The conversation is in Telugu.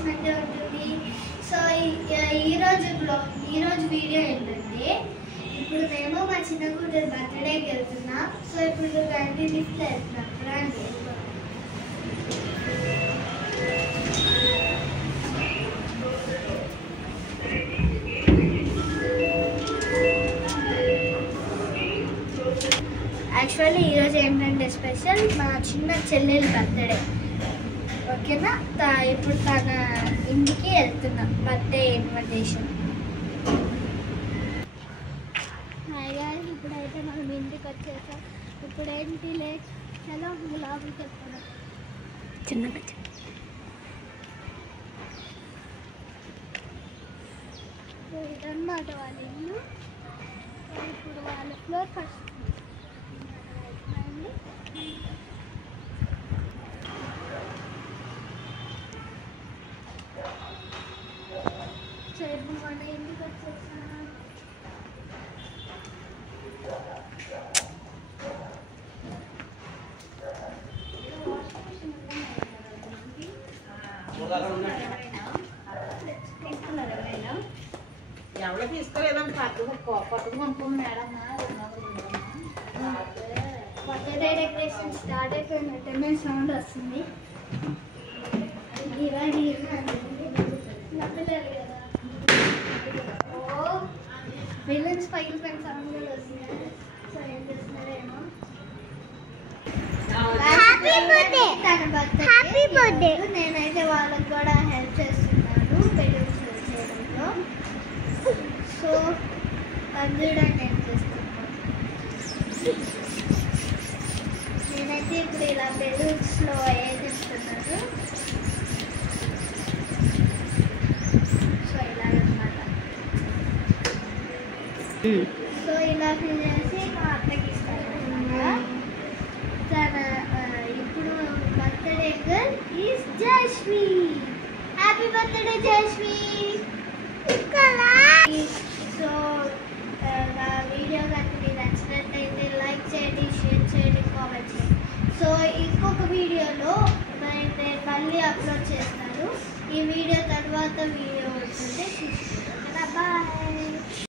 చేసినట్టే ఉంటుంది. సో ఈరోజు వీడియో ఏంటంటే, ఇప్పుడు మేము మా చిన్న కూతురు బర్త్డేకి వెళ్తున్నాం. సో ఇప్పుడు రండి లిఫ్ట్లో వెళ్తున్నాం. రండి. యాక్చువల్లీ ఈరోజు ఏంటంటే స్పెషల్ మా చిన్న చెల్లెలు బర్త్డే. ఓకేనా? ఇప్పుడు తన ఇంటికి వెళ్తున్నాం, బర్త్డే ఇన్విటేషన్. హాయ్ గాయ్స్, ఇప్పుడైతే మనం ఇంటికి వచ్చేసాం. ఇప్పుడు ఏంటి లేట్ చలో లోపలికి వెళ్తున్నాం. చిన్నగా ఇదన్నమాట వాళ్ళ ఇల్లు. ఇప్పుడు వాళ్ళ ఫ్లోర్ ఫస్ట్. సో ఇప్పుడు మన ఇంటికి వచ్చేసాం. ఎవరో తీసుకోలేదండి. పట్టుకు కొనుక్కోండి మేడం. బర్త్డే డెకరేషన్ స్టార్ట్ అయిపోయినట్టే సౌండ్ వస్తుంది. బిల్లింగ్స్ పగిలిపోయిన సౌండ్ కూడా వస్తుంది. సో ఏం చేస్తున్నారేమో. Happy birthday. నేనైతే వాళ్ళకి కూడా హెల్ప్ చేస్తున్నాను బెలూన్స్ చేయడంలో. సో చూడండి ఏం చేస్తున్నాను. నేనైతే ఇప్పుడు ఇలా బెలూన్స్లో వేసిస్తున్నాను. సో ఇలాగనమాట. సో ఇలా ఫిల్ చేసి మా అత్తకి ఇస్తాను. తన ఇప్పుడు birthday girl is Jayashree. Happy birthday Jayashree. So నా వీడియో కనుక మీకు నచ్చినట్టయితే లైక్ చేయండి, షేర్ చేయండి, కామెంట్ చేయండి. సో ఇంకొక వీడియోలో నేను మళ్ళీ అప్లోడ్ చేస్తాను. ఈ వీడియో తర్వాత వీడియో ఉంటుంది. బాయ్.